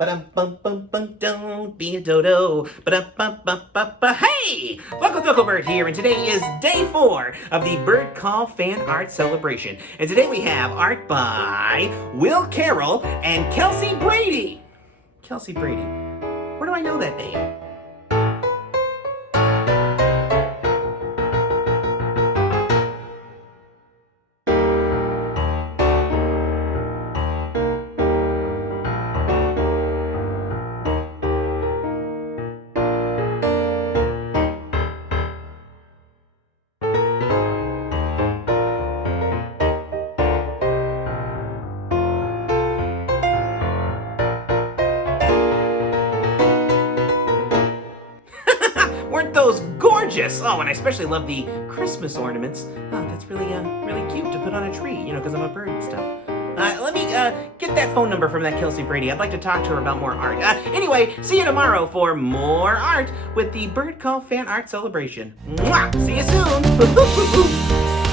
Ba-dum-bum-bum-bum, don't be a dodo. Ba-dum-bum-bum-bum-bum. Hey! Luckl here, and today is day 4 of the Bird Call Fan Art Celebration. And today we have art by Will Carroll and Kelsey Brady. Kelsey Brady. Where do I know that name? Weren't those gorgeous? Oh, and I especially love the Christmas ornaments. Oh, that's really cute to put on a tree, you know, because I'm a bird and stuff. Let me get that phone number from that Kelsey Brady. I'd like to talk to her about more art. Anyway, see you tomorrow for more art with the Bird Call Fan Art Celebration. Mwah! See you soon!